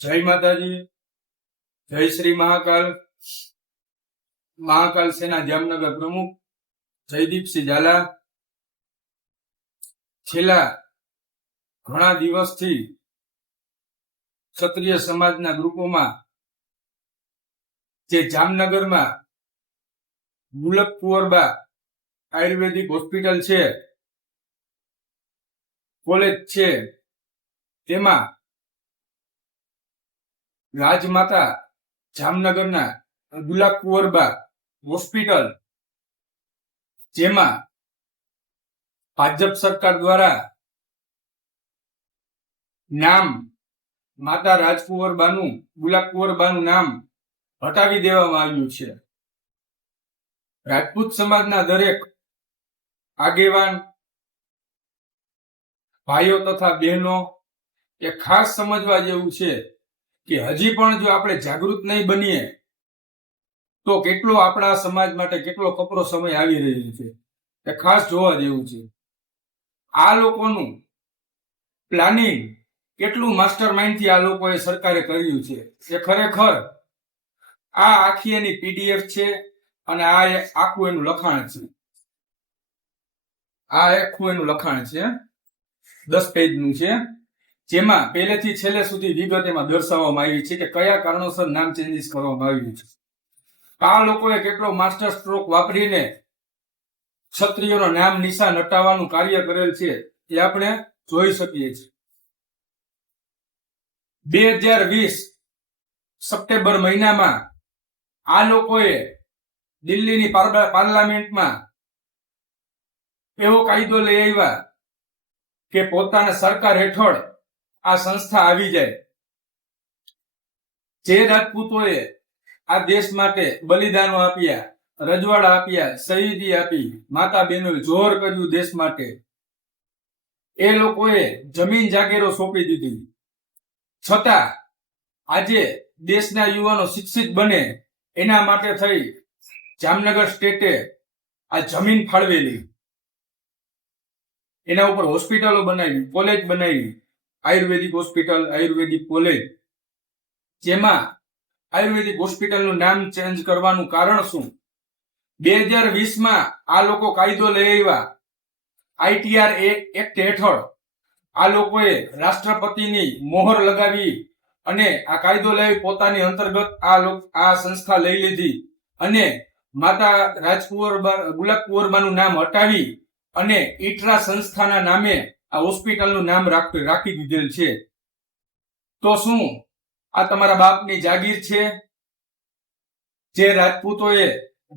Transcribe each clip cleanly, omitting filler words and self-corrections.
જય માતાજી, જય શ્રી મહાકાલ. મહાકાલ સેના જામનગર પ્રમુખ જયદીપસિંહ ઝાલા છેલ્લા ઘણા દિવસથી ક્ષત્રિય સમાજના ગ્રુપોમાં જે જામનગરમાં મુલક કુંવરબા આયુર્વેદિક હોસ્પિટલ છે, કોલેજ છે, તેમાં રાજમાતા જામનગરના મુલક કુંવરબા હોસ્પિટલ, જેમાં ભાજપ સરકાર દ્વારા નામ માતા રાજકુંવરબાનું મુલક કુંવરબાનું નામ હટાવી દેવામાં આવ્યું છે. રાજપૂત સમાજના દરેક આગેવાન ભાઈઓ તથા બહેનો એ ખાસ સમજવા જેવું છે કે હજી પણ જો આપણે જાગૃત નહીં બનીએ તો કેટલો આપણા સમાજ માટે કેટલો કપરો સમય આવી રહ્યો છે એ ખાસ જોવા જેવું છે. આ લોકોનું પ્લાનિંગ કેટલું માસ્ટર માઇન્ડ થી આ લોકોએ સરકારે કર્યું છે એ ખરેખર આ આખી એની પીડીએફ છે અને આ આખું એનું લખાણ છે. આ આખું એનું લખાણ છે 10 પેજનું છે, જેમાં પહેલેથી છેલ્લે સુધી વિગત એમાં દર્શાવવામાં આવી છે કે કયા કારણોસર નામ ચેન્જીસ કરવામાં આવ્યું છે. આ લોકોએ કેટલો માસ્ટર સ્ટ્રોક વાપરીને ક્ષત્રિયોનો નામ નિશાન હટાવવાનું કાર્ય કરેલ છે એ આપણે જોઈ શકીએ છીએ. 2020 સપ્ટેમ્બર મહિનામાં આ લોકોએ દિલ્હીની પાર્લામેન્ટમાં એવો કાયદો લઈ આવ્યા કે પોતાના સરકાર હેઠળ આ સંસ્થા આવી જાય. જે રાજપૂતોએ આ દેશ માટે બલિદાનો આપ્યા, રજવાડા આપ્યા, શહીદી આપી, માતા બહેનોએ જોહર કર્યું દેશ માટે, એ લોકોએ જમીન જાગીરો સોંપી દીધી. છતાં આજે દેશના યુવાનો શિક્ષિત બને એના માટે થઈ જામનગર સ્ટેટે આ જમીન ફાળવેલી, એના ઉપર હોસ્પિટલો બનાવી, કોલેજ બનાવી, આયુર્વેદિક હોસ્પિટલ, આયુર્વેદિક કોલેજ. જેમાં આયુર્વેદિક હોસ્પિટલનું નામ ચેન્જ કરવાનું કારણ શું? 2020માં આ લોકો કાયદો લઈ આવ્યા. આઈટીઆર એક્ટ હેઠળ આ લોકોએ રાષ્ટ્રપતિની મોહર લગાવી અને આ કાયદો લઈ પોતાની અંતર્ગત આ સંસ્થા લઈ લીધી અને માતા રાજકુંવરબા મુલક કુંવરબાનું નામ હટાવી અને ઈટરા સંસ્થાના નામે આ હોસ્પિટલનું નામ રાખી દીધેલ છે. તો શું આ તમારા બાપની જાગીર છે? જે રાજપૂતોએ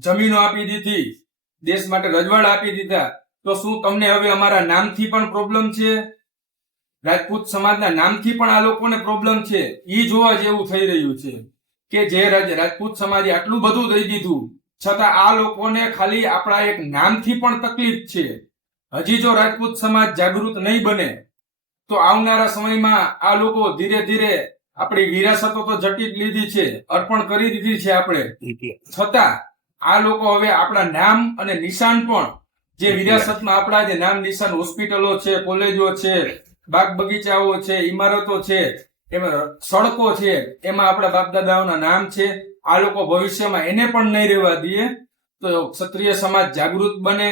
જમીનો આપી દીધી, દેશ માટે રજવાડા આપી દીધા, તો શું તમને હવે અમારા નામથી પણ પ્રોબ્લેમ છે? રાજપૂત સમાજના નામથી પણ આ લોકોને પ્રોબ્લેમ છે? ઈ જોવા જેવું થઈ રહ્યું છે કે જે રાજપૂત સમાજે આટલું બધું દઈ દીધું છતાં આ લોકોને ખાલી આપણા એક નામથી પણ તકલીફ છે. હજી જો રાજપૂત સમાજ જાગૃત નહીં બને તો આવનારા સમયમાં આ લોકો ધીરે ધીરે આપણી વિરાસતો તો જટી લીધી છે, અર્પણ કરી દીધી છે આપણે, છતાં આ લોકો હવે આપણા નામ અને નિશાન પણ જે વિરાસતમાં આપણા જે નામ નિશાન હોસ્પિટલો છે, કોલેજો છે, બાગ બગીચાઓ છે, ઇમારતો છે, એમાં સડકો છે, એમાં આપણા બાપ દાદાઓના નામ છે. આ લોકો ભવિષ્યમાં એને પણ નહીં રહેવા દે. તો ક્ષત્રિય સમાજ જાગૃત બને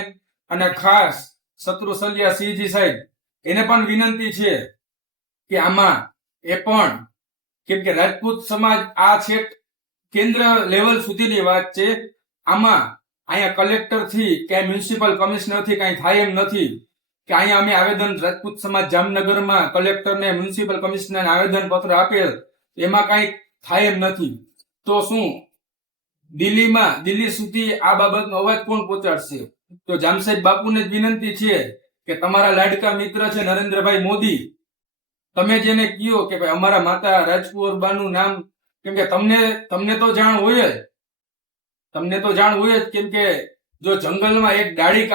અને ખાસ શત્રુશલ્યા સિંહજી સાહેબ એને પણ વિનંતી છે કે આમાં એ પણ, કેમ કે રાજપૂત સમાજ આ છેક કેન્દ્ર લેવલ સુધીની વાત છે. આમાં અહીંયા કલેક્ટર થી કે મ્યુનિસિપલ કમિશનર થી કઈ થાય એમ નથી કે અહીંયા અમે આવેદન રાજપૂત સમાજ જામનગરમાં કલેક્ટરને મ્યુનિસિપલ કમિશનરને આવેદન પત્ર આપેલ, એમાં કઈ થાય એમ નથી. તો શું દિલ્હી સુધી આ બાબતનો અવાજ કોણ પહોંચાડશે? તો જામસાહેબ બાપુને જ વિનંતી છે કે તમારા લાડકા મિત્ર છે નરેન્દ્રભાઈ મોદી, તમે જેને કહો કે ભાઈ અમારા માતા રાજકુંવરબાનું નામ, કેમ કે તમને તો જાણ હોય જ, કેમ કે જો જંગલમાં એક ડાળી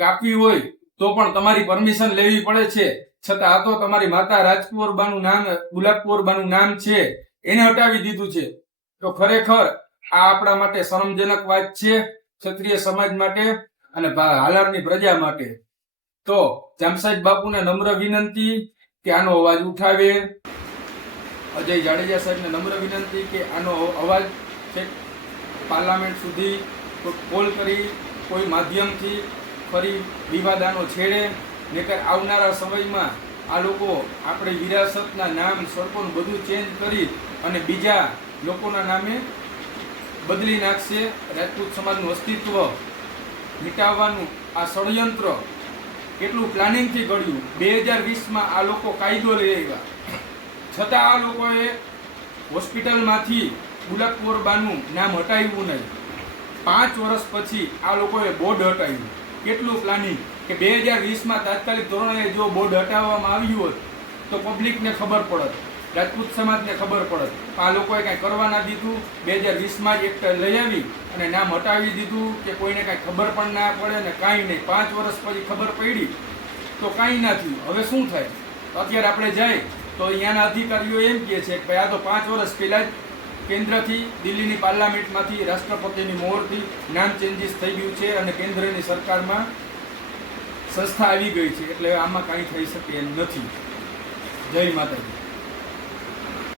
કાપવી હોય તો પણ તમારી પરમિશન લેવી પડે છે. છતાં આ તો તમારી માતા રાજકુંવરબાનું નામ, મુલક કુંવરબાનું નામ છે, એને હટાવી દીધું છે. તો ખરેખર આ આપણા માટે શરમજનક વાત છે, ક્ષત્રિય સમાજ માટે અને હાલારની પ્રજા માટે. તો જામસાહેબ બાપુને નમ્ર વિનંતી કે આનો અવાજ ઉઠાવે અજય જાડેજા સાહેબને નમ્ર વિનંતી કે આનો અવાજ છેક પાર્લામેન્ટ સુધી કોલ કરી કોઈ માધ્યમથી ફરી વિવાદ આનો છેડે, નહીંતર આવનારા સમયમાં આ લોકો આપણી વિરાસતના નામ સરપંચ બધું ચેન્જ કરી અને બીજા લોકોના નામે બદલી નાખશે. રાજપૂત સમાજનું અસ્તિત્વ મિટાવવાનું આ ષડયંત્ર કેટલું પ્લાનિંગથી ઘડ્યું. 2020માં આ લોકો કાયદો લઈ આવ્યા, છતાં આ લોકોએ હોસ્પિટલમાંથી ગુલાબપોર બાનું નામ હટાવ્યું નહીં. 5 વર્ષ પછી આ લોકોએ બોર્ડ હટાવ્યું. કેટલું પ્લાનિંગ કે 2020માં તાત્કાલિક ધોરણે જો બોર્ડ હટાવવામાં આવ્યું હોત તો પબ્લિકને ખબર પડત, રાજપૂત સમાજને ખબર પડત. આ લોકોએ કાંઈ કરવા ના દીધું. 2020માં જ એક લઈ આવી અને નામ હટાવી દીધું કે કોઈને કાંઈ ખબર પણ ના પડે ને કાંઈ નહીં. 5 વર્ષ પછી ખબર પડી તો કાંઈ ના થયું. હવે શું થાય? અત્યારે આપણે જાય તો અહીંયાના અધિકારીઓ એમ કહે છે કે ભાઈ આ તો 5 વર્ષ પહેલાં જ કેન્દ્રથી, દિલ્હીની પાર્લામેન્ટમાંથી, રાષ્ટ્રપતિની મોહરથી નામ ચેન્જીસ થઈ ગયું છે અને કેન્દ્રની સરકારમાં સંસ્થા આવી ગઈ છે, એટલે આમાં કાંઈ થઈ શકે એમ નથી. જય માતાજી.